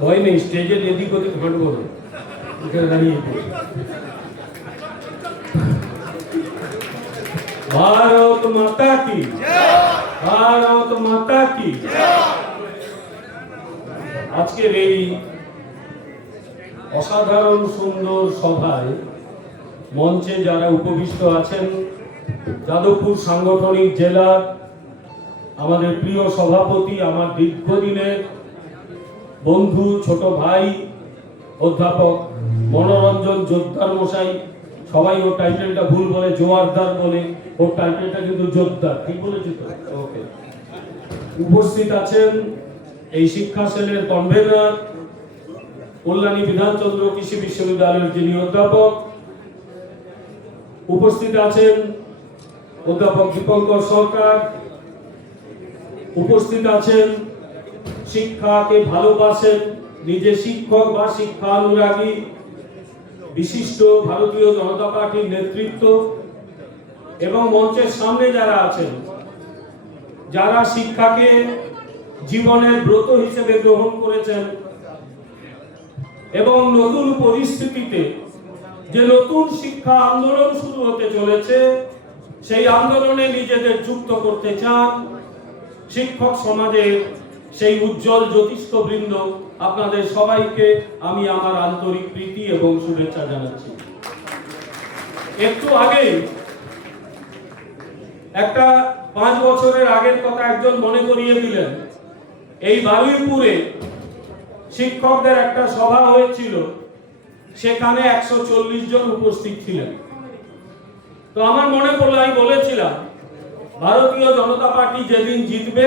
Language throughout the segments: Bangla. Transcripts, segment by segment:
ভয় নেই, স্টেজের এদিক ওদিক হাঁটবো না, এখানে দাঁড়িয়ে। ভারত মাতা কি, ভারত মাতা কি। আজকের এই অসাধারণ সুন্দর সভায় মঞ্চে যারা উপবিষ্ট আছেন, যাদবপুর সাংগঠনিক জেলার আমাদের প্রিয় সভাপতি, আমার দীর্ঘদিনের বন্ধু, ছোট ভাই অধ্যাপক মনোরঞ্জন জোদ্দার মশাই, সবাই ওর টাইটেলটা ভুল বলে, জোয়ারদার বলে, ওর টাইটেলটা কিন্তু জোদ্দার, ঠিক বলেছি তো? ওকে। উপস্থিত আছেন এই শিক্ষা সেলের কনভেনর, কল্যাণী বিধানচন্দ্র কৃষি বিশ্ববিদ্যালয়ের যিনি অধ্যাপক, উপস্থিত আছেন অধ্যাপক দীপঙ্কর সরকার, উপস্থিত আছেন শিক্ষাকে ভালোবাসেন, নিজে শিক্ষক বা শিক্ষানুরাগী বিশিষ্ট ভারতীয় জনতা পার্টির নেতৃত্ব, এবং মঞ্চের সামনে যারা আছেন, যারা শিক্ষাকে জীবনের ব্রত হিসেবে গ্রহণ করেছেন এবং নতুন পরিস্থিতিতে যে নতুন শিক্ষা আন্দোলন শুরু হতে চলেছে সেই আন্দোলনে নিজেদের যুক্ত করতে চান শিক্ষক সমাজের সেই উজ্জ্বল জ্যোতিষ্কবৃন্দ, আপনাদের সবাইকে আমি আমার আন্তরিক প্রীতি এবং শুভেচ্ছা জানাচ্ছি। একটু আগে একটা 5 বছরের আগের কথা একজন মনে করিয়ে দিলেন। এই বারুইপুরে শিক্ষকদের একটা সভা হয়েছিল, সেখানে 140 জন উপস্থিত ছিলেন। তো আমার মনে পড়লো, আমি বলেছিলাম ভারতীয় জনতা পার্টি যেদিন জিতবে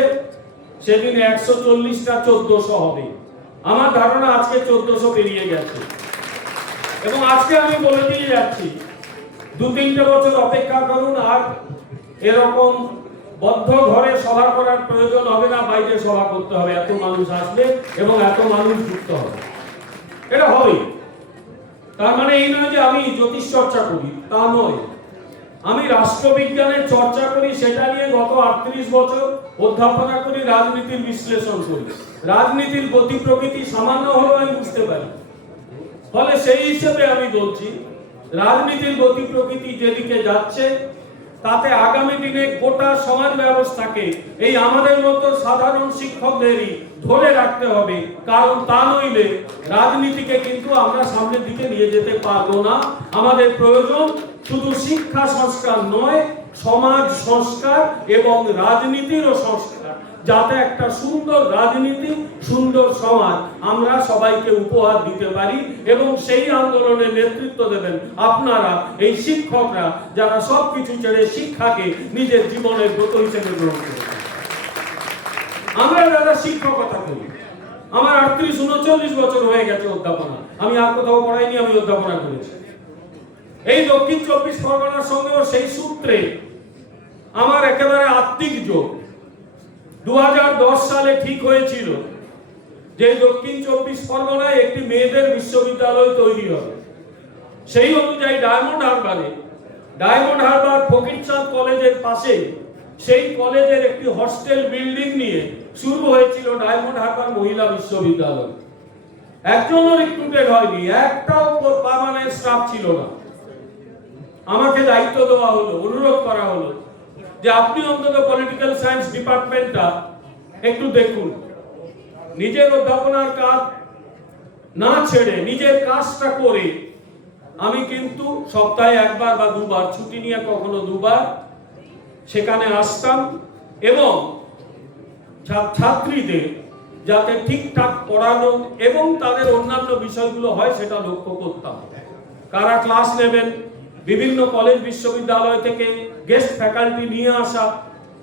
সেদিন 140টা 1400 হবে। আমার ধারণা আজকে 1400 পেরিয়ে গেছে। এবং আজকে আমি বলে দিয়ে যাচ্ছি, 2-3টে বছর অপেক্ষা করুন, আর এরকম বদ্ধ ঘরে সভা করার প্রয়োজন হবে না, বাইরে সভা করতে হবে। এত মানুষ আসবে এবং এত মানুষ যুক্ত হবে, এটা হবে। তার মানে এই নয় যে আমি জ্যোতিষ চর্চা করি, তা নয়। আমি রাষ্ট্রবিজ্ঞানের চর্চা করি, সেটা নিয়ে গত 38 বছর অধ্যাপনা করি, রাজনীতির বিশ্লেষণ করি, রাজনীতির গতি প্রকৃতি সামান্য হলেও আমি বুঝতে পারি। ফলে সেই হিসেবে আমি বলছি, রাজনীতির গতি প্রকৃতি যেদিকে যাচ্ছে তাতে আগামী দিনে গোটা সমাজ ব্যবস্থাকে এই আমাদের মতো সাধারণ শিক্ষকদেরই ধরে রাখতে হবে, কারণ তা নইলে রাজনীতিকে কিন্তু আমরা সামনের দিকে নিয়ে যেতে পারবো না। আমাদের প্রয়োজন শুধু শিক্ষা সংস্কার নয়, সমাজ সংস্কার এবং রাজনীতিরও সংস্কার, যাতে একটা সুন্দর রাজনীতি, সুন্দর সমাজ আমরা সবাইকে উপহার দিতে পারি। এবং সেই আন্দোলনে নেতৃত্ব দেবেন আপনারা, এই শিক্ষকরা, যারা সবকিছু ছেড়ে শিক্ষাকে নিজের জীবনের ব্রত হিসেবে গ্রহণ করেছেন। আমরা যারা শিক্ষকতা করি, আমার 38-39 বছর হয়ে গেছে অধ্যাপনা, আমি আর কোথাও পড়াইনি, আমি অধ্যাপনা করেছি। এই দক্ষিণ 24 পরগনার সঙ্গেও সেই সূত্রে আমার একেবারে আত্মিক যোগ। 2010 সালে ঠিক হয়েছিল যে দক্ষিণ 24 পরগনায় একটি মেয়েদের বিশ্ববিদ্যালয় তৈরি হবে। সেই অনুযায়ী ডায়মন্ড হারবার ফকিরচাঁদ কলেজের পাশে সেই কলেজের একটি হস্টেল বিল্ডিং নিয়ে শুরু হয়েছিল ডায়মন্ড হারবার মহিলা বিশ্ববিদ্যালয়। একজনও রিক্রুটেড হয়নি, একটাও পার্মানেন্ট স্টাফ ছিল না। আমাকে দায়িত্ব দেওয়া হলো, অনুরোধ করা হলো যে আপনি অন্তত পলিটিক্যাল সায়েন্স ডিপার্টমেন্টটা একটু দেখুন। নিজের অধ্যাপনার কাজ না ছেড়ে নিজের কাজটা করে আমি কিন্তু সপ্তাহে 1বার বা 2বার ছুটি নিয়ে, কখনো 2বার সেখানে আসতাম এবং ছাত্রীদের যাতে ঠিকঠাক পড়ানো এবং তাদের অন্যান্য বিষয়গুলো হয় সেটা লক্ষ্য করতাম। কারা ক্লাস নেবেন, বিভিন্ন কলেজ বিশ্ববিদ্যালয় থেকে গেস্ট ফ্যাকাল্টি নিয়ে আসা,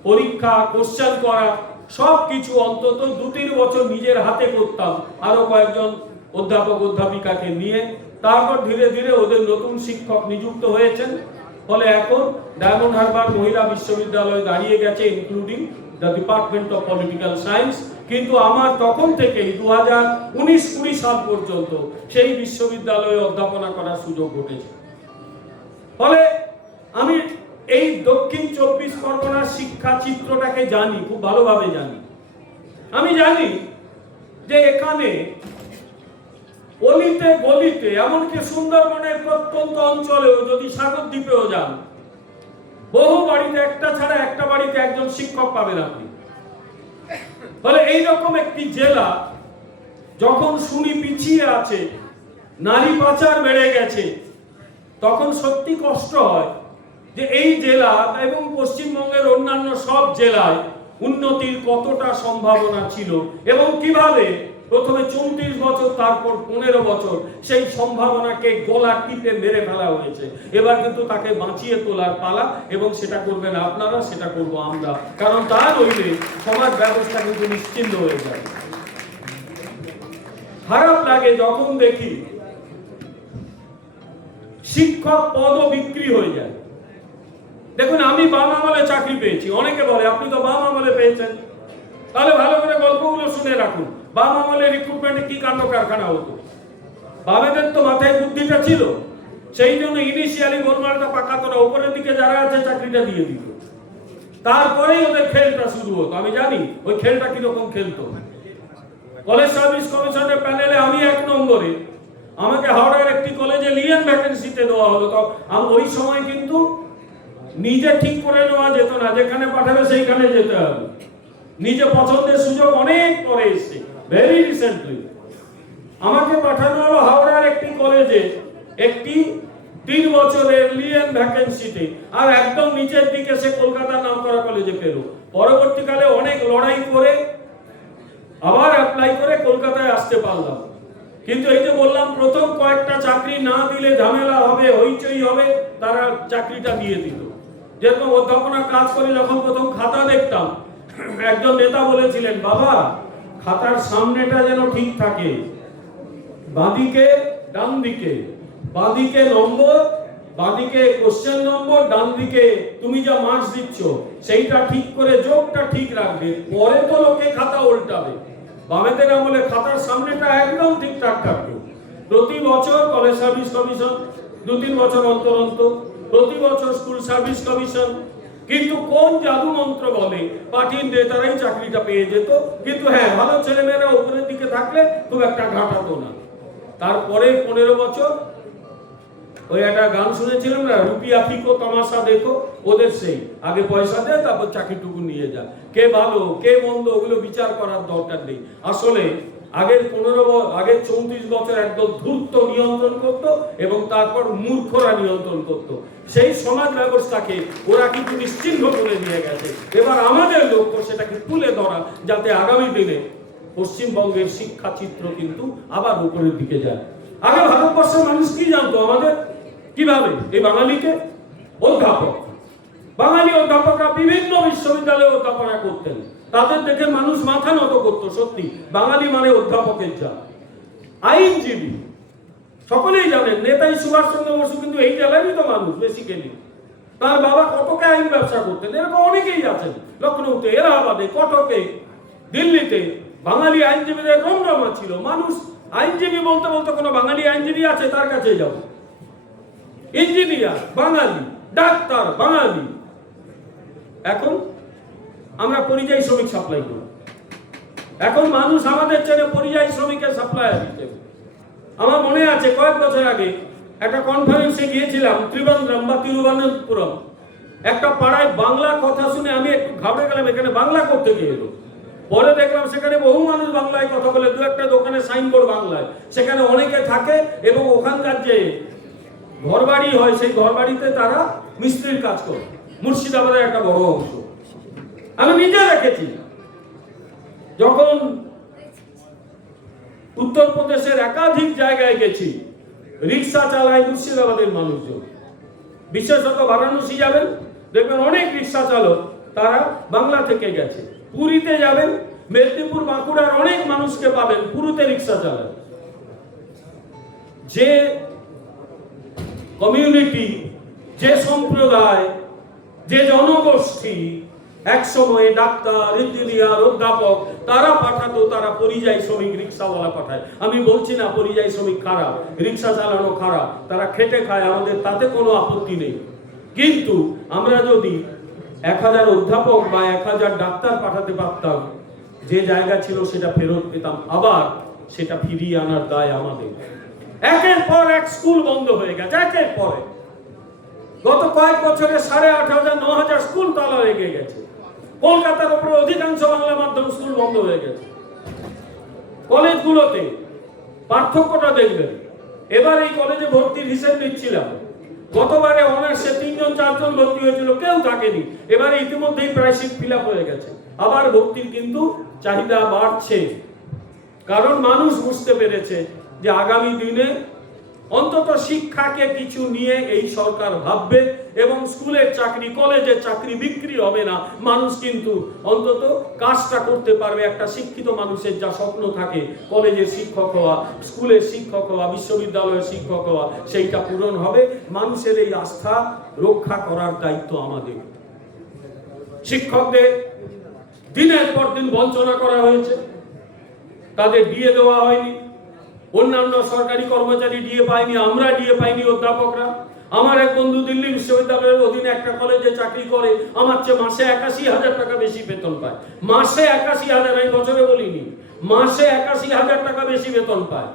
পরীক্ষা, কোশ্চেন করা, সবকিছু অন্তত 2-3 বছর নিজের হাতে করতাম, আরো কয়েকজন অধ্যাপক অধ্যাপিকাকে নিয়ে। তারপর ধীরে ধীরে ওদের নতুন শিক্ষক নিযুক্ত হয়েছেন। ফলে এখন ডায়মন্ড হারবার মহিলা বিশ্ববিদ্যালয় দাঁড়িয়ে গেছে, including the department of political science. কিন্তু আমার তখন থেকেই 2019-20 সাল পর্যন্ত সেই বিশ্ববিদ্যালয়ে অধ্যাপনা করার সুযোগ ঘটেছে। ফলে আমি এই দক্ষিণ 24 পরগনার শিক্ষা চিত্রটাকে জানি, খুব ভালোভাবে জানি। আমি জানি যে এখানে অলিতে গলিতে, এমনকি সুন্দরবনের প্রত্যন্ত অঞ্চলেও যদি সাগর দ্বীপেও যান, বহু বাড়িতে একটা ছাড়া একটা বাড়িতে একজন শিক্ষক পাবেন আপনি। ফলে এইরকম একটি জেলা যখন শুনি পিছিয়ে আছে, নারী পাচার বেড়ে গেছে, তখন সত্যি কষ্ট হয় যে এই জেলা এবং পশ্চিমবঙ্গের অন্যান্য সব জেলায় উন্নতির কতটা সম্ভাবনা ছিল এবং কিভাবে প্রথমে 34 বছর, তারপর 15 বছর সেই সম্ভাবনাকে গলা টিপে মেরে ফেলা হয়েছে। এবার কিন্তু তাকে বাঁচিয়ে তোলার পালা, এবং সেটা করবেন আপনারা, সেটা করব আমরা, কারণ তা নইলে সমাজ ব্যবস্থা কিন্তু নিশ্চিন্ন হয়ে যায়। খারাপ লাগে যখন দেখি শিক্ষক পদও বিক্রি হয়ে যায়। দেখুন, আমি বাম আমলে চাকরি পেয়েছি। অনেকে বলে আপনি তো বাম আমলে পেয়েছেন, তাহলে ভালো করে গল্পগুলো শুনে রাখুন। বাম আমলে রিক্রুটমেন্টে কি কাণ্ড কারখানা হতো। বামেদের তো মাথায় বুদ্ধিটা ছিল, সেই জন্য ইনিশিয়ালি গোলমালটা পাকাতো না, উপরের দিকে যারা আছে চাকরিটা দিয়ে দিত, তারপরেই ওদের খেলটা শুরু হতো। আমি জানি ওই খেলটা কিরকম খেলতো। কলেজ সার্ভিস কমিশনের প্যানেলে আমি 1 নম্বরে, আমাকে হাওড়ার একটি কলেজে লিয়েন ভ্যাকেন্সিতে দেওয়া হলো। তো ওই সময় কিন্তু নিজে ঠিক করে নেওয়া যেত না, যেখানে পাঠাবে সেইখানে যেতে হবে। নিজে পছন্দের সুযোগ অনেক পরে এসছে, ভেরি রিসেন্টলি। আমাকে পাঠানো হলো হাওড়ার একটি কলেজে একটি 3 বছরের লিয়েন ভ্যাকেন্সিতে, আর একদম নিচের দিকে সে কলকাতার নামকরা কলেজে পেল। পরবর্তীকালে অনেক লড়াই করে আবার অ্যাপ্লাই করে কলকাতায় আসতে পারলাম। কিন্তু এই যে বললাম, প্রথম কয়েকটা চাকরি না দিলে ঝামেলা হবে, হইচই হবে, তারা চাকরিটা দিয়ে দিত। যেরকম অধ্যাপনার কাজ করে যখন প্রথম খাতা দেখতাম, একজন নেতা বলেছিলেন, বাবা খাতার সামনেটা যেন ঠিক থাকে, বাঁদিকে ডান দিকে, বাঁদিকে নম্বর, বাঁদিকে কোশ্চেন নম্বর, ডান দিকে তুমি যা মার্কস দিচ্ছ সেইটা ঠিক করে যোগটা ঠিক রাখবে, পরে তো লোকে খাতা উল্টাবে। বামেদের আমলে খাতার সামনেটা একদম ঠিকঠাক থাকতো। প্রতি বছর কলেজ সার্ভিস কমিশন, 2-3 বছর অন্তর অন্তর, প্রতি বছর স্কুল সার্ভিস কমিশন, কিন্তু কোন জাদু মন্ত্র বলে পার্টির নেতারাই চাকরিটা পেয়ে যেত। কিন্তু হ্যাঁ, ভালো ছেলেমেয়েরা উপরের দিকে থাকলে খুব একটা ঘাটাতো না। তারপরে 15 বছর ওই একটা গান শুনেছিলাম না, রুপিয়া ফিকো তামাশা দেখো, ওদের সেই আগে পয়সা দেয় তারপর চাকরিটুকু নিয়ে যায়। কে ভালো কে মন্দ ওগুলো বিচার করার দরকার নেই। আসলে আগের 34 বছর একদম ধূর্ত নিয়ন্ত্রণ করত এবং তারপর মূর্খরা নিয়ন্ত্রণ করত। সেই সমাজ ব্যবস্থাকে ওরা কিন্তু নিশ্চিহ্ন করে নিয়ে গেছে। এবার আমাদের লক্ষ্য সেটাকে তুলে ধরা, যাতে আগামী দিনে পশ্চিমবঙ্গের শিক্ষা চিত্র কিন্তু আবার উপরের দিকে যায়। আগে ভারতবর্ষের মানুষ কি জানতো আমাদের, কিভাবে এই বাঙালিকে? অধ্যাপক। বাঙালি অধ্যাপকরা বিভিন্ন বিশ্ববিদ্যালয়ে অধ্যাপনা করতেন, তাদের দেখে মানুষ মাথা নত করতো। সত্যি বাঙালি মানে অধ্যাপকের জাত। আইনজীবী সকলেই জানেন, নেতাজি সুভাষচন্দ্র বসু কিন্তু এই জেলারই তো মানুষ বেসিক্যালি। তার বাবা কটকে আইন ব্যবসা করতেন। এরকম অনেকেই আছেন, লখনৌতে, এলাহাবাদে, কটকে, দিল্লিতে বাঙালি আইনজীবীদের রমরমা ছিল। মানুষ আইনজীবী বলতে বলতে কোনো বাঙালি আইনজীবী আছে তার কাছে যাবো। ইঞ্জিনিয়ার বাঙালি, ডাক্তার বাঙালি। এখন আমরা পরিযায়ী শ্রমিক সাপ্লাই করি। এখন মানুষ আমাদের ছেড়ে পরিযায়ী শ্রমিকের সাপ্লায়ার হিসেবে। আমার মনে আছে কয়েক বছর আগে একটা কনফারেন্সে গিয়েছিলাম, ত্রিবান্দ্রম বা তিরুবনন্তপুরম। একটা পাড়ায় বাংলা কথা শুনে আমি একটু ঘাবড়ে গেলাম, এখানে বাংলা করতে গিয়ে এলো। পরে দেখলাম সেখানে বহু মানুষ বাংলায় কথা বলে, 2-1টা দোকানে সাইনবোর্ড বাংলায়, সেখানে অনেকে থাকে এবং ওখানকার যে ঘরবাড়ি হয় সেই ঘরবাড়িতে তারা মিস্ত্রির কাজ করে। মুর্শিদাবাদের একটা বড় অংশ আমি নিজে দেখেছি। যখন উত্তরপ্রদেশের একাধিক জায়গায় গেছি, রিক্সা চালায় মুর্শিদাবাদের মানুষজন। বিশেষত বারাণসী যাবেন, দেখবেন অনেক রিক্সা চালক তারা বাংলা থেকে গেছে। পুরীতে যাবেন, মেদিনীপুর বাঁকুড়ার অনেক মানুষকে পাবেন পুরীতে রিক্সা চালায়। যে কমিউনিটি, যে সম্প্রদায়, যে জনগোষ্ঠী একসময় ডাক্তার, ইঞ্জিনিয়ার, অধ্যাপক তারা পাঠাতো, তারা পরিযায়ী শ্রমিক রিক্সাওয়ালা পাঠায়। আমি বলছি না পরিযায়ী শ্রমিক খারাপ, রিক্সা চালানো খারাপ, তারা খেটে খায়, আমাদের তাতে কোনো আপত্তি নেই। কিন্তু আমরা যদি 1000 অধ্যাপক বা 1000 ডাক্তার পাঠাতে পারতাম, যে জায়গা ছিল সেটা ফেরত পেতাম, আবার সেটা ফিরিয়ে আনার দায় আমাদের। একের পর এক স্কুল বন্ধ হয়ে গেছে, একের পরে গত কয়েক বছরে 8,500 9,000 স্কুল তালা লেগে গেছে। কলকাতার উপরে অধিকাংশ বাংলা মাধ্যম স্কুল বন্ধ হয়ে গেছে। কলেজগুলোতে পার্থক্যটা দেখবেন। এবার এই কলেজে ভর্তির হিসেব নিচ্ছিলাম, গতবারে অনার্সে 3 জন 4 জন ভর্তি হয়েছিল, কেউ থাকেনি। এবারে ইতিমধ্যেই প্রায় সিট ফিল আপ হয়ে গেছে, আবার ভর্তির কিন্তু চাহিদা বাড়ছে। কারণ মানুষ বুঝতে পেরেছে যে আগামী দিনে অন্তত শিক্ষাকে কিছু নিয়ে এই সরকার ভাববে, এবং স্কুলের চাকরি কলেজের চাকরি বিক্রি হবে না। মানুষ কিন্তু অন্তত কাজটা করতে পারবে। একটা শিক্ষিত মানুষের যা স্বপ্ন থাকে, কলেজের শিক্ষক হওয়া, স্কুলের শিক্ষক হওয়া, বিশ্ববিদ্যালয়ের শিক্ষক হওয়া, সেইটা পূরণ হবে। মানুষের এই আস্থা রক্ষা করার দায়িত্ব আমাদের। শিক্ষকদের দিনের পর দিন বঞ্চনা করা হয়েছে, তাদের ডিএ দেওয়া হয়নি। অন্যান্য সরকারি কর্মচারী ডিএ পায়নি, আমরা ডিএ পাইনি, অধ্যাপকরা। আমার এক বন্ধু দিল্লি বিশ্ববিদ্যালয়ের অধীনে একটা কলেজে চাকরি করে, আমার চেয়ে মাসে 81,000 টাকা বেশি বেতন পায়। মাসে 81,000, আমি বছরে বলিনি, মাসে 81,000 টাকা বেশি বেতন পায়।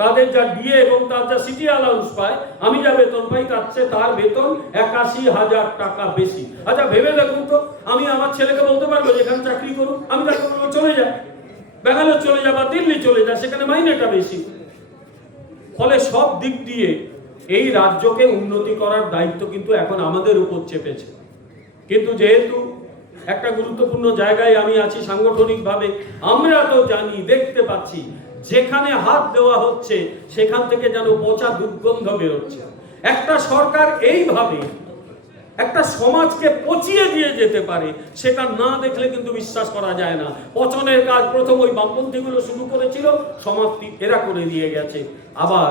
তাদের যা ডিএ এবং তার যা সিটি অ্যালাউন্স পায়, আমি যা বেতন পাই তার চেয়ে তার বেতন 81,000 টাকা বেশি। আচ্ছা ভেবে দেখুন তো, আমি আমার ছেলেকে বলতে পারবো যেখানে চাকরি করুন, আমি তাকে বলবো চলে যায়, ব্যাঙ্গালোর চলে যা বা দিল্লি চলে যা, সেখানে মাইনেটা বেশি। ফলে সব দিক দিয়ে এই রাজ্যকে উন্নতি করার দায়িত্ব কিন্তু এখন আমাদের উপর চেপেছে। কিন্তু যেহেতু একটা গুরুত্বপূর্ণ জায়গায় আমি আছি সাংগঠনিকভাবে, আমরা তো জানি, দেখতে পাচ্ছি যেখানে হাত দেওয়া হচ্ছে সেখান থেকে যেন পচা দুর্গন্ধ বেরোচ্ছে। একটা সরকার এইভাবে একটা সমাজকে পচিয়ে দিয়ে যেতে পারে, সেটা না দেখলে কিন্তু বিশ্বাস করা যায় না। পচনের কাজ প্রথম ওই বামপন্থীগুলো শুরু করেছিল, সমাপ্তি এরা করে দিয়ে গেছে। আবার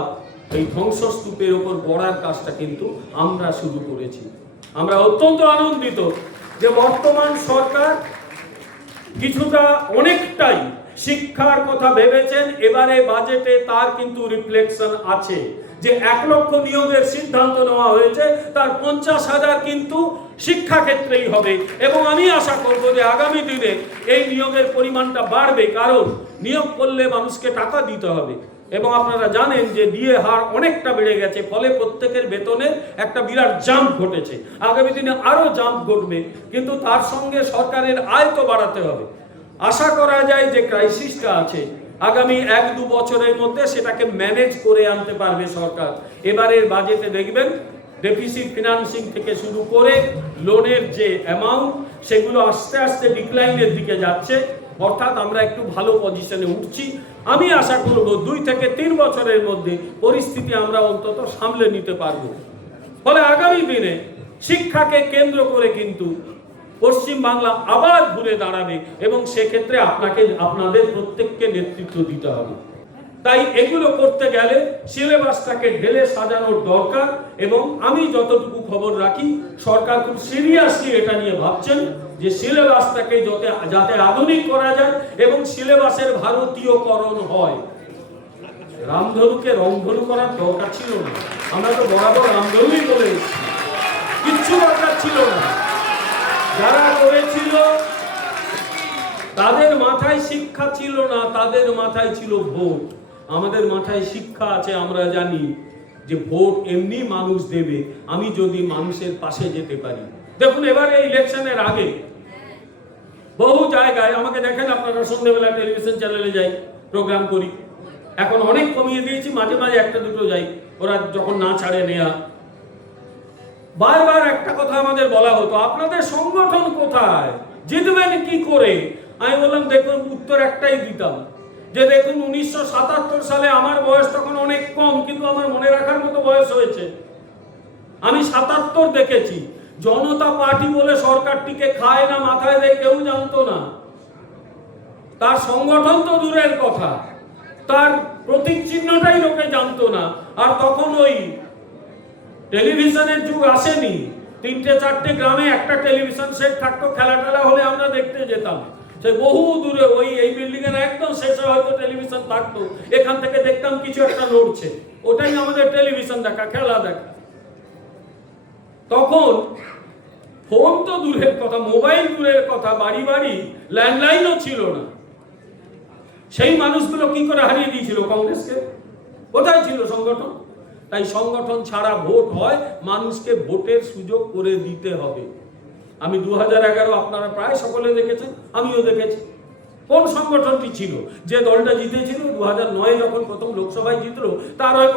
এই ধ্বংসস্তূপের ওপর গড়ার কাজটা কিন্তু আমরা শুরু করেছি। আমরা অত্যন্ত আনন্দিত যে বর্তমান সরকার কিছুটা অনেকটাই শিক্ষার কথা ভেবেছেন। এবারে বাজেটে তার কিন্তু রিফ্লেকশন আছে, যে 1 লক্ষ নিয়োগের সিদ্ধান্ত নেওয়া হয়েছে, তার 50,000 কিন্তু শিক্ষা ক্ষেত্রেই হবে। এবং আমি আশা করব যে আগামী দিনে এই নিয়োগের পরিমাণটা বাড়বে, কারণ নিয়োগ করলে মানুষকে টাকা দিতে হবে। এবং আপনারা জানেন যে ডিএ হার অনেকটা বেড়ে গেছে, ফলে প্রত্যেকের বেতনের একটা বিরাট জাম্প ঘটেছে। আগামী দিনে আরো জাম্প ঘটবে, কিন্তু তার সঙ্গে সরকারের আয় তো বাড়াতে হবে। আশা করা যায় যে ক্রাইসিসটা আছে, আগামী 1-2 বছরের মধ্যে সেটাকে ম্যানেজ করে আনতে পারবে সরকার। এবারের বাজেটে দেখবেন ডেফিসিট ফিনান্সিং থেকে শুরু করে লোনের যে অ্যামাউন্ট, সেগুলো আস্তে আস্তে ডিক্লাইনের দিকে যাচ্ছে। অর্থাৎ আমরা একটু ভালো পজিশনে উঠছি। আমি আশা করব 2 থেকে 3 বছরের মধ্যে পরিস্থিতি আমরা অন্তত সামলে নিতে পারবো। ফলে আগামী দিনে শিক্ষাকে কেন্দ্র করে কিন্তু পশ্চিম বাংলা আবার ঘুরে দাঁড়াবে, এবং সেক্ষেত্রে আপনাদের প্রত্যেককে নেতৃত্ব দিতে হবে। তাই এগুলো করতে গেলে সিলেবাসটাকে ঢেলে সাজানোর দরকার। এবং আমি যতটুকু খবর রাখি, সরকার খুব সিরিয়াসলি এটা নিয়ে ভাবছেন যে সিলেবাসটাকে যাতে আধুনিক করা যায় এবং সিলেবাসের ভারতীয়করণ হয়। রামধনুকে রংধনু করার দরকার ছিল না, আমরা তো বরাবর রামধনুই বলে, কিচ্ছু দরকার ছিল না। যারা করেছিল তাদের মাথায় শিক্ষা ছিল না, তাদের মাথায় ছিল ভোট। আমাদের মাথায় শিক্ষা আছে, আমরা জানি যে ভোট এমনি মানুষ দেবে, আমি যদি মানুষের পাশে যেতে পারি। দেখুন এবারে ইলেকশনের আগে বহু জায়গায় আমাকে দেখেন, আপনারা সন্ধ্যেবেলা টেলিভিশন চ্যানেলে যাই, প্রোগ্রাম করি। এখন অনেক কমিয়ে দিয়েছি, মাঝে মাঝে 1-2 যাই, ওরা যখন না ছাড়ে নেয়া। বারবার একটা কথা আমাদের বলা হতো, আপনাদের সংগঠন কোথায়, জিতবেন কি করে? আমি বললাম দেখুন, উত্তর একটাই দিতাম, যে দেখুন 1977 সালে আমার বয়স তখন অনেক কম, কিন্তু আমার মনে রাখার মতো বয়স হয়েছে। আমি 77 দেখেছি। জনতা পার্টি বলে সরকারটিকে খায় না মাথায় দেয়, কেউ জানতো না। তার সংগঠন তো দূরের কথা, তার প্রতীক চিহ্নটাই লোকে জানতো না। আর তখন ওই টেলিভিশনের যুগ আসেনি, 3-4টে গ্রামে একটা টেলিভিশন সেট থাকতো, খেলা টেলা হলে আমরা দেখতে যেতাম। সে বহু দূরে ওই এই বিল্ডিং এর একদম শেষে হয়তো টেলিভিশন থাকতো, এখান থেকে দেখতাম কিছু একটা নড়ছে, ওটাই আমাদের টেলিভিশন দেখা, খেলা দেখা। তখন ফোন তো দূরের কথা, মোবাইল দূরের কথা, বাড়ি বাড়ি ল্যান্ডলাইনও ছিল না। সেই মানুষগুলো কি করে হারিয়ে দিয়েছিল কংগ্রেসকে? কোথায় ছিল সংগঠন? তাই সংগঠন ছাড়া ভোট হয়, মানুষকে ভোটের সুযোগ করে দিতে হবে। আমি 2011 আপনারা প্রায় সকলে দেখেছেন, আমিও দেখেছি। কোন সংগঠনটি ছিল যে দলটা জিতেছিল? 2009 যখন প্রথম লোকসভায় জিতলো, তার হয়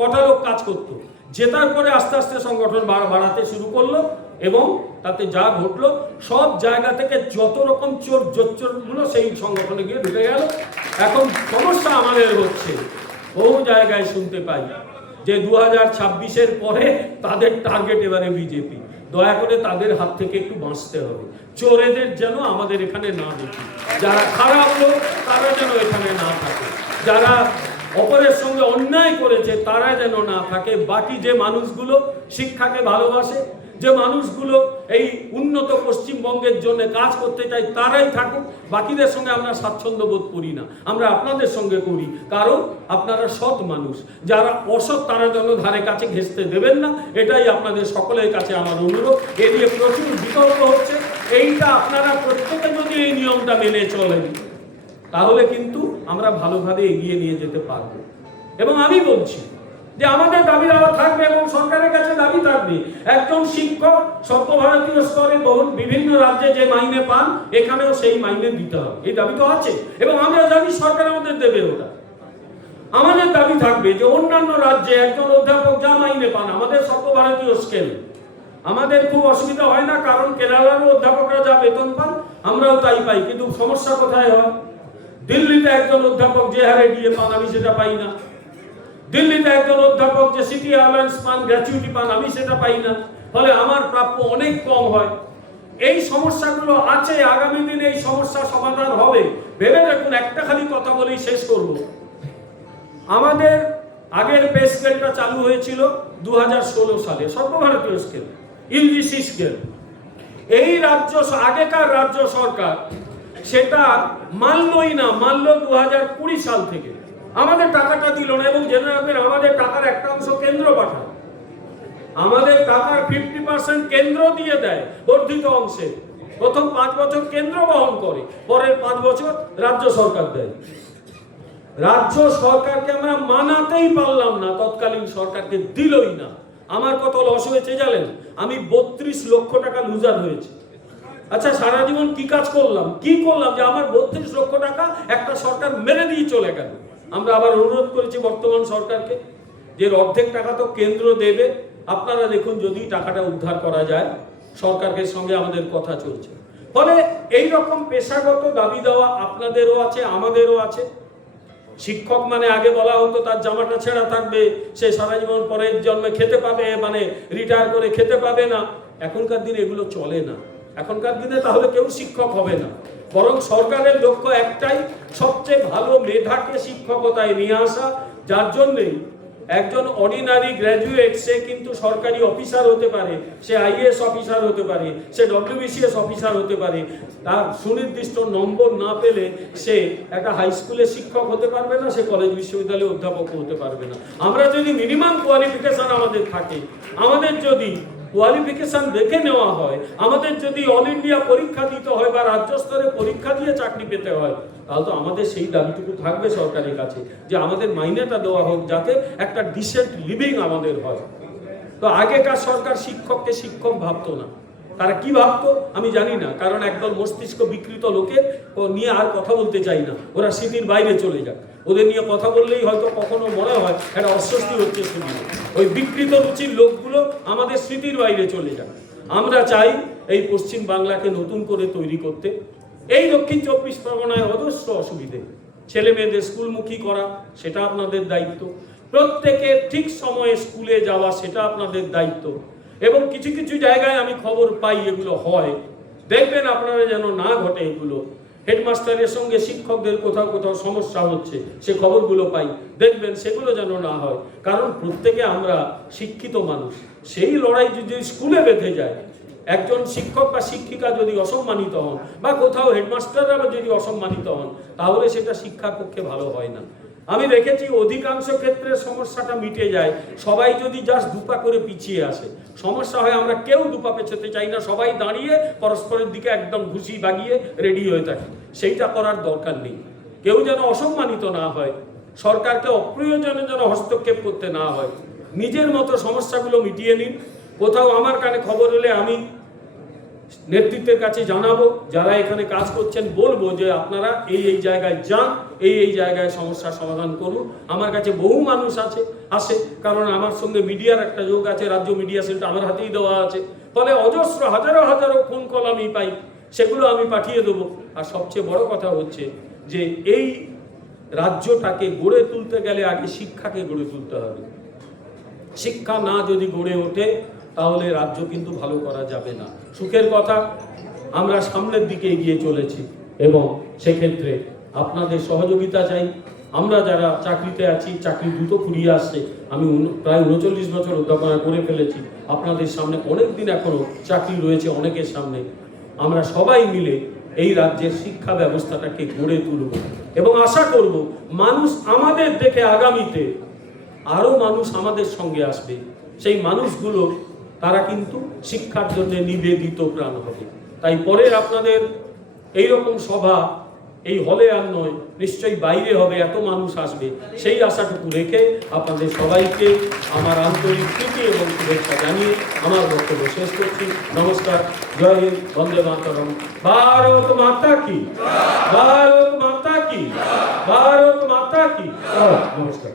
কটা লোক কাজ করতো। জেতার পরে আস্তে আস্তে সংগঠন বাড়াতে শুরু করলো এবং তাতে যা ঘটলো, সব জায়গা থেকে যত রকম চোর জোচ্চোরগুলো সেই সংগঠনে গিয়ে ঢুকে গেল। এখন সমস্যা আমাদের হচ্ছে, বহু জায়গায় শুনতে পাই যে 2026-এর পরে তাদের টার্গেট এবারে বিজেপি। দয়া করে তাদের হাত থেকে একটু বাঁচতে হবে। চোরেদের যেন আমাদের এখানে না দেখি, যারা খারাপ লোক তারা যেন এখানে না থাকে, যারা অপরের সঙ্গে অন্যায় করেছে তারা যেন না থাকে। বাকি যে মানুষগুলো শিক্ষাকে ভালোবাসে, যে মানুষগুলো এই উন্নত পশ্চিমবঙ্গের জন্য কাজ করতে চায়, তারাই থাকুক। বাকিদের সঙ্গে আমরা স্বাচ্ছন্দ্য বোধ করি না, আমরা আপনাদের সঙ্গে করি, কারণ আপনারা সৎ মানুষ। যারা অসৎ তারা যেন ধারে কাছে ঘেঁষতে দেবেন না, এটাই আপনাদের সকলের কাছে আমার অনুরোধ। এ নিয়ে প্রচুর বিতর্ক হচ্ছে, এইটা আপনারা প্রত্যেকে যদি এই নিয়মটা মেনে চলেন তাহলে কিন্তু আমরা ভালোভাবে এগিয়ে নিয়ে যেতে পারব। এবং আমি বলছি যে আমাদের দাবি দেওয়া থাকবে এবং সরকারের কাছে দাবি থাকবে। একজন শিক্ষক সর্বভারতীয় স্তরে বিভিন্ন রাজ্যে যে মাইনে পান, এখানেও সেই মাইনে দিতে হবে, এই দাবি তো আছে এবং আমরা জানি সরকার আমাদের দেবে ওটা। আমাদের দাবি থাকবে যে অন্যান্য রাজ্যে একজন অধ্যাপক যা মাইনে পান, আমাদের সর্বভারতীয় স্কেল, আমাদের খুব অসুবিধা হয় না, কারণ কেরালারও অধ্যাপকরা যা বেতন পান আমরাও তাই পাই। কিন্তু সমস্যা কোথায় হয়? দিল্লিতে একজন অধ্যাপক যে হারে ডিএ পান, আমি সেটা পাই না। দিল্লিতে একজন অধ্যাপক যে সিটি অ্যালাউন্স পান, গ্র্যাচুইটি পান, আমি সেটা পাই না। ফলে আমার প্রাপ্য অনেক কম হয়। এই সমস্যাগুলো আছে, আগামী দিনে এই সমস্যা সমাধান হবে। ভেবে দেখুন, একটা খালি কথা বলেই শেষ করব। আমাদের আগের পে স্কেলটা চালু হয়েছিল 2016 সালে, সর্বভারতীয় স্কেল, ইউজিসি স্কেল। এই আগেকার রাজ্য সরকার সেটা মানলই না, মানল 2020 সাল থেকে। আমাদের টাকাটা দিল না এবং জেনে রাখবেন আমাদের টাকার একটা অংশ কেন্দ্র পাঠায়। আমাদের টাকার 50% কেন্দ্র দিয়ে দেয় বর্ধিত অংশে। প্রথম 5 বছর কেন্দ্র বহন করে, পরের 5 বছর রাজ্য সরকার দেয়। রাজ্য সরকারকে আমরা মানাতেই পারলাম না, তৎকালীন সরকারকে দিলই না। আমার কত লস হয়েছে জানেন? আমি 32 লক্ষ টাকা লুজার হয়েছে। আচ্ছা, সারা জীবন কি কাজ করলাম, কি করলাম যে আমার 32 লক্ষ টাকা একটা সরকার মেরে দিয়ে চলে গেল। আমরা আবার অনুরোধ করেছি বর্তমান সরকারকে যে অর্ধেক টাকা তো কেন্দ্র দেবে, আপনারা দেখুন যদি টাকাটা উদ্ধার করা যায়। সরকারের সঙ্গে আমাদের কথা চলছে। ফলে এই রকম পেশাগত দাবি দেওয়া আপনাদেরও আছে, আমাদেরও আছে। শিক্ষক মানে আগে বলা হতো তার জামাটা ছেঁড়া থাকবে, সে সারা জীবন পরের জন্মে খেতে পাবে, মানে রিটায়ার করে খেতে পাবে না। এখনকার দিনে এগুলো চলে না। এখনকার দিনে তাহলে কেউ শিক্ষক হবে না, বরং সরকারের লক্ষ্য একটাই, সবচেয়ে ভালো মেধাকে শিক্ষকতায় নিয়ে আসা। যার জন্যই একজন অর্ডিনারি গ্র্যাজুয়েট সে কিন্তু সরকারি অফিসার হতে পারে, সে আইএএস অফিসার হতে পারে, সে ডব্লিউবিসিএস অফিসার হতে পারে। তার সুনির্দিষ্ট নম্বর না পেলে সে একটা হাই স্কুলে শিক্ষক হতে পারবে না, সে কলেজ বিশ্ববিদ্যালয়ে অধ্যাপক হতে পারবে না। আমরা যদি মিনিমাম কোয়ালিফিকেশন আমাদের থাকে, আমাদের যদি কোয়ালিফিকেশন দেখে নেওয়া হয়, আমাদের যদি অল ইন্ডিয়া পরীক্ষা দিতে হয় বা রাজ্য স্তরে পরীক্ষা দিয়ে চাকরি পেতে হয়, তাহলে তো আমাদের সেই দাবিটুকু থাকবে সরকারের কাছে যে আমাদের মাইনেটা দেওয়া হোক, যাতে একটা ডিসেন্ট লিভিং আমাদের হয়। তো আগেকার সরকার শিক্ষককে শিক্ষক ভাবতো না। তারা কি ভাবতো আমি জানি না, কারণ একদল মস্তিষ্ক বিকৃত লোকের নিয়ে আর কথা বলতে চাই না। ওরা স্মৃতির বাইরে চলে যাক, ওদের নিয়ে কথা বললেই হয়তো কখনো মনে হয় একটা অস্বস্তি হচ্ছে শুনে। ওই বিকৃত রুচির লোকগুলো আমাদের স্মৃতির বাইরে চলে যাক। আমরা চাই এই পশ্চিম বাংলাকে নতুন করে তৈরি করতে। এই দক্ষিণ 24 পরগনায় অজস্র অসুবিধে, ছেলে মেয়েদের স্কুলমুখী করা সেটা আপনাদের দায়িত্ব, প্রত্যেকে ঠিক সময়ে স্কুলে যাওয়া সেটা আপনাদের দায়িত্ব। এবং কিছু কিছু জায়গায় আমি খবর পাই এগুলো হয়, দেখবেন আপনারা যেন না ঘটে এগুলো। হেডমাস্টারের সঙ্গে শিক্ষকদের কোথাও কোথাও সমস্যা হচ্ছে, সে খবরগুলো পাই, দেখবেন সেগুলো যেন না হয়। কারণ প্রত্যেকে আমরা শিক্ষিত মানুষ, সেই লড়াই যদি স্কুলে বেঁধে যায়, একজন শিক্ষক বা শিক্ষিকা যদি অসম্মানিত হন বা কোথাও হেডমাস্টাররা যদি অসম্মানিত হন, তাহলে সেটা শিক্ষার পক্ষে ভালো হয় না। আমি দেখেছি অধিকাংশ ক্ষেত্রে সমস্যাটা মিটে যায় সবাই যদি জাস্ট দুপা করে পিছিয়ে আসে। সমস্যা হয় আমরা কেউ দুপা পেছোতে চাই না, সবাই দাঁড়িয়ে পরস্পরের দিকে একদম ঘুষি বাগিয়ে রেডি হয়ে থাকি। সেইটা করার দরকার নেই। কেউ যেন অসম্মানিত না হয়, সরকারকে অপ্রয়োজনে যেন হস্তক্ষেপ করতে না হয়। নিজের মতো সমস্যাগুলো মিটিয়ে নিন। কোথাও আমার কানে খবর হলে আমি নেতৃত্বের কাছে জানাবো, যারা এখানে কাজ করছেন বলবো যে আপনারা এই জায়গায় যান, এই জায়গায় সমস্যার সমাধান করুন। আমার কাছে বহু মানুষ আসে, কারণ আমার সঙ্গে মিডিয়ার একটা যোগ আছে, রাজ্য মিডিয়া সেন্টার আমার হাতেই দেওয়া আছে। ফলে অজস্র হাজারো হাজারো ফোন কল আমি পাই, সেগুলো আমি পাঠিয়ে দেবো। আর সবচেয়ে বড় কথা হচ্ছে যে এই রাজ্যটাকে গড়ে তুলতে গেলে আগে শিক্ষাকে গড়ে তুলতে হবে। শিক্ষা না যদি গড়ে ওঠে তাহলে রাজ্য কিন্তু ভালো করা যাবে না। সুখের কথা, আমরা সামনের দিকে এগিয়ে চলেছি এবং সেক্ষেত্রে আপনাদের সহযোগিতা চাই। আমরা যারা চাকরিতে আছি, চাকরি দ্রুত ফুরিয়ে আসছে। আমি প্রায় 39 বছর অধ্যাপনা করে ফেলেছি। আপনাদের সামনে অনেক দিন এখনো চাকরি রয়েছে অনেকের সামনে। আমরা সবাই মিলে এই রাজ্যের শিক্ষা ব্যবস্থাটাকে গড়ে তুলব এবং আশা করব মানুষ আমাদের দেখে আগামীতে আরো মানুষ আমাদের সঙ্গে আসবে। সেই মানুষগুলো তারা কিন্তু শিক্ষার জন্য নিবেদিত প্রাণ হবে। তাই পরের আপনাদের এইরকম সভা এই হলে আর নয়, নিশ্চয়ই বাইরে হবে, এত মানুষ আসবে। সেই আশাটুকু রেখে আপনাদের সবাইকে আমার আন্তরিক প্রীতি এবং শুভেচ্ছা জানিয়ে আমার বক্তব্য শেষ করছি। নমস্কার, জয় হিন্দ, বন্দে মাতরম। ভারত মাতা কি, ভারত মাতা কি, ভারত মাতা কি। নমস্কার।